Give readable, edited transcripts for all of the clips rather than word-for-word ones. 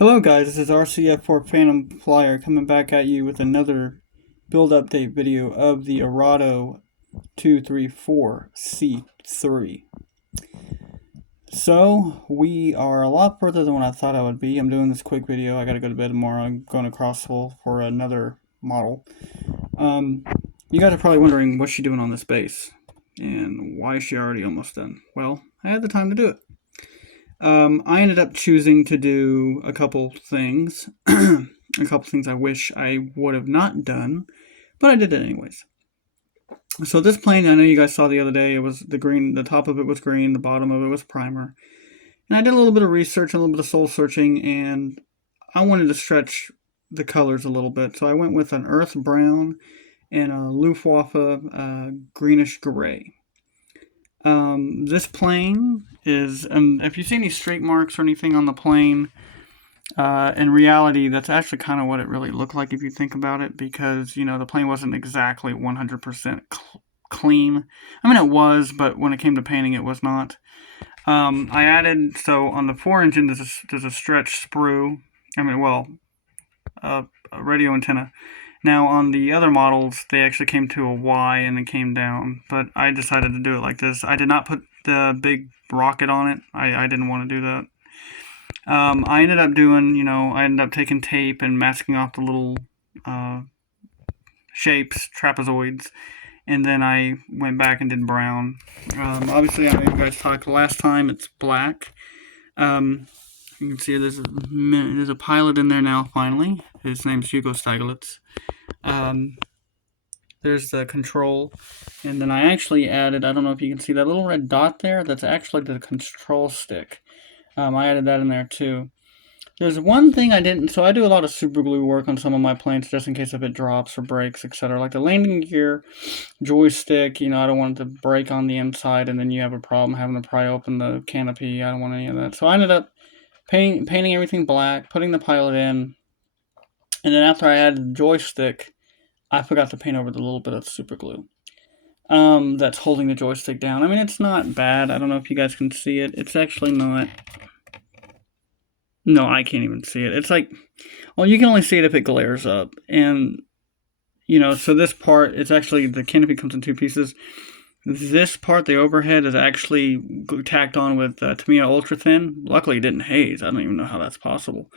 Hello guys, this is RCF4 Phantom Flyer coming back at you with another build update video of the Arado 234C3. So, we are a lot further than what I thought I would be. I'm doing this quick video. I gotta go to bed tomorrow. I'm going to Crossville for another model. You guys are probably wondering what's she doing on this base and why is she already almost done? Well, I had the time to do it. I ended up choosing to do a couple things. A couple things I wish I would have not done, but I did it anyways. So this plane, I know you guys saw the other day, it was the green, the top of it was green, the bottom of it was primer. And I did a little bit of research, a little bit of soul searching, and I wanted to stretch the colors a little bit. So I went with an earth brown and a Luftwaffe greenish gray. This plane is, if you see any streak marks or anything on the plane, in reality, that's actually kind of what it really looked like if you think about it, because, you know, the plane wasn't exactly 100% clean. I mean, it was, but when it came to painting, it was not. I added, so on the 4 engine, there's a stretch sprue, a radio antenna. Now, on the other models, they actually came to a Y and then came down, but I decided to do it like this. I did not put the big rocket on it. I didn't want to do that. I ended up doing, I ended up taking tape and masking off the little shapes, trapezoids, and then I went back and did brown. Obviously, I know you guys talked last time, it's black. You can see there's a pilot in there now, finally. His name's Hugo Steiglitz. There's the control, and then I actually added, I don't know if you can see that little red dot there, that's actually the control stick. I added that in there too. There's one thing I didn't, so I do a lot of super glue work on some of my planes just in case if it drops or breaks, etc. Like the landing gear joystick, I don't want it to break on the inside and then you have a problem having to pry open the canopy. I don't want any of that. So I ended up painting everything black, putting the pilot in, and then after I added the joystick, I forgot to paint over the little bit of super glue that's holding the joystick down. I mean, it's not bad. I don't know if you guys can see it. It's actually not. No, I can't even see it. It's like, well, you can only see it if it glares up. And, so this part, it's actually, the canopy comes in 2 pieces. This part, the overhead, is actually tacked on with Tamiya Ultra Thin. Luckily, it didn't haze. I don't even know how that's possible.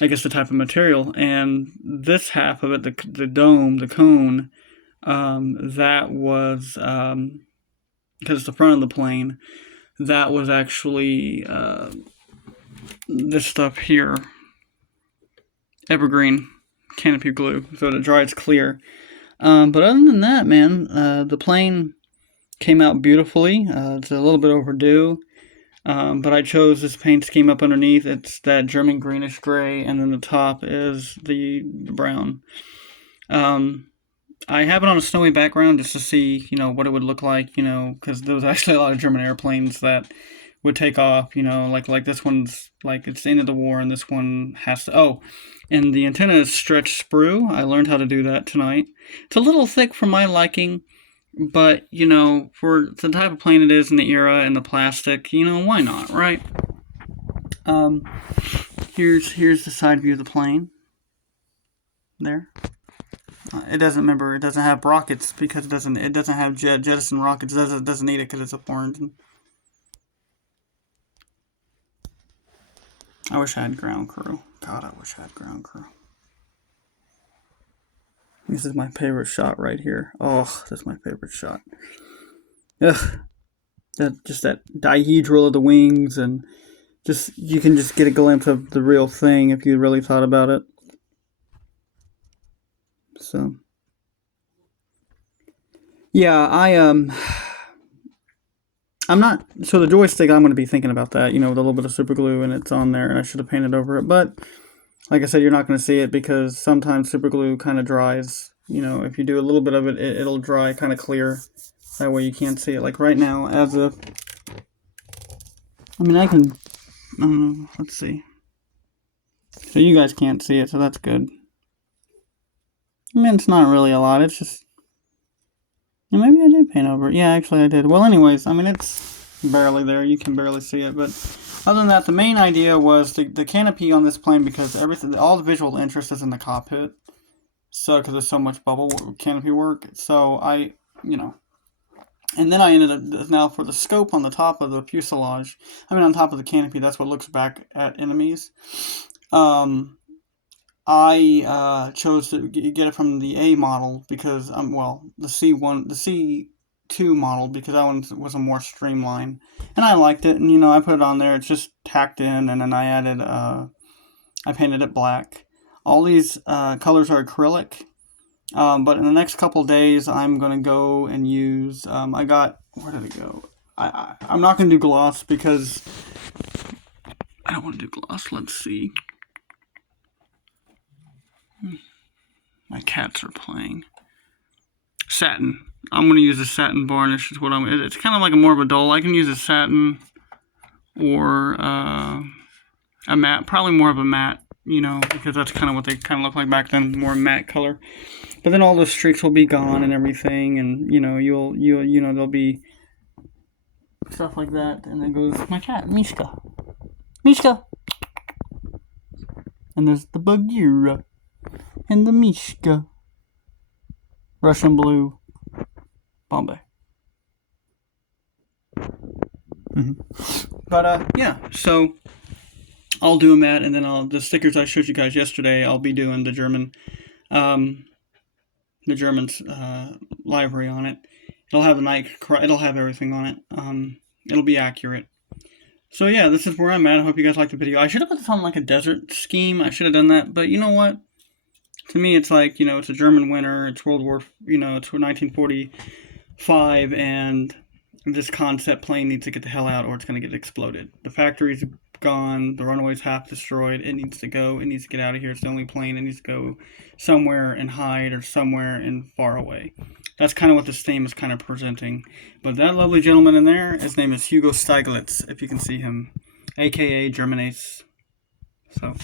I guess the type of material. And this half of it, the dome, the cone, that was, because it's the front of the plane, that was actually this stuff here, evergreen canopy glue, so it dries clear. But other than that, man, the plane came out beautifully. It's a little bit overdue, but I chose this paint scheme up underneath. It's that German greenish gray, and then the top is the brown. I have it on a snowy background just to see, what it would look like, because there was actually a lot of German airplanes that would take off, like this one's, like, it's the end of the war, and this one has to, and the antenna is stretch sprue. I learned how to do that tonight. It's a little thick for my liking, but, for the type of plane it is in the era and the plastic, why not, right? Here's the side view of the plane. There. It doesn't have rockets because it doesn't have jettison rockets. It doesn't need it because it's a 4 engine. I wish I had ground crew. God, I wish I had ground crew. This is my favorite shot right here. Oh, that's my favorite shot. Ugh. Just that dihedral of the wings, and you can just get a glimpse of the real thing if you really thought about it. So, yeah, I'm not, so the joystick, I'm going to be thinking about that, with a little bit of super glue, and it's on there, and I should have painted over it, but, like I said, you're not going to see it, because sometimes super glue kind of dries, if you do a little bit of it, it'll dry kind of clear, that way you can't see it, like right now, let's see, so you guys can't see it, so that's good. I mean, it's not really a lot, it's just, maybe I did paint over it. Yeah, actually I did. Well, anyways, I mean, it's barely there. You can barely see it, but Other than that, the main idea was the canopy on this plane, because all the visual interest is in the cockpit. So, because there's so much bubble canopy work. So and then I ended up, now for the scope on the top of the fuselage, on top of the canopy, that's what looks back at enemies. I chose to get it from the A model because the C2 model, because that one was a more streamlined, and I liked it. And I put it on there. It's just tacked in, and then I painted it black. All these colors are acrylic. But in the next couple days, I'm going to go and use, where did it go? I'm not going to do gloss because I don't want to do gloss. Let's see. My cats are playing. Satin. I'm going to use a satin varnish. It's kind of like more of a dull. I can use a satin or a matte. Probably more of a matte, because that's kind of what they kind of look like back then, more matte color. But then all those streaks will be gone and everything, and there'll be stuff like that. And then goes my cat, Mishka. Mishka. And there's the Bagheera and the Mishka. Russian blue, Bombay. But yeah, so I'll do a matte, and then the stickers I showed you guys yesterday, I'll be doing the German library on it. It'll have it'll have everything on it. It'll be accurate. So yeah, this is where I'm at. I hope you guys liked the video. I should have put this on like a desert scheme. I should have done that, but you know what? To me, it's like, it's a German winter. It's World War, it's 1945, and this concept plane needs to get the hell out, or it's going to get exploded. The factory's gone. The runway's half destroyed. It needs to go. It needs to get out of here. It's the only plane. It needs to go somewhere and hide, or somewhere and far away. That's kind of what this theme is kind of presenting. But that lovely gentleman in there, his name is Hugo Stieglitz, if you can see him, aka German Ace. So,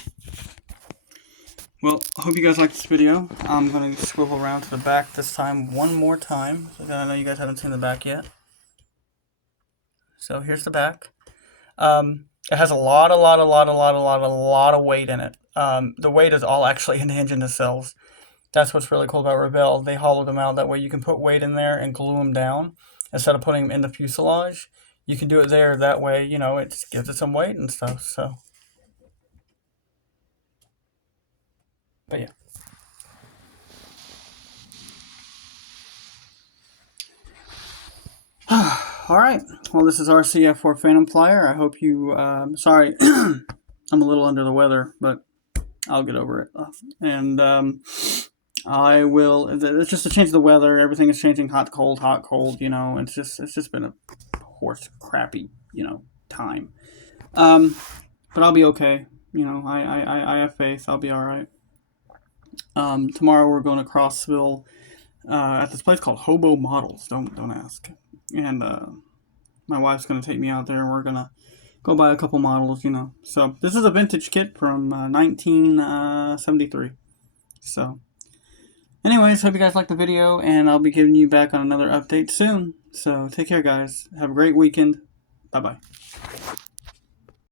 well, I hope you guys liked this video. I'm going to swivel around to the back this time one more time. So I know you guys haven't seen the back yet. So here's the back. It has a lot of weight in it. The weight is all actually in the engine nacelles. That's what's really cool about Rebelle. They hollowed them out. That way you can put weight in there and glue them down instead of putting them in the fuselage. You can do it there. That way, it just gives it some weight and stuff. So, but yeah. Alright, well, this is RCF4 Phantom Flyer. I hope you, sorry, I'm a little under the weather, but I'll get over it. And I will, it's just a change of the weather. Everything is changing, hot, cold, it's just been a horse crappy, time. But I'll be okay. I have faith. I'll be alright. Tomorrow we're going to Crossville, at this place called Hobo Models. Don't ask. And my wife's going to take me out there, and we're going to go buy a couple models, So this is a vintage kit from 1973. So anyways, hope you guys liked the video, and I'll be giving you back on another update soon. So take care, guys. Have a great weekend. Bye-bye.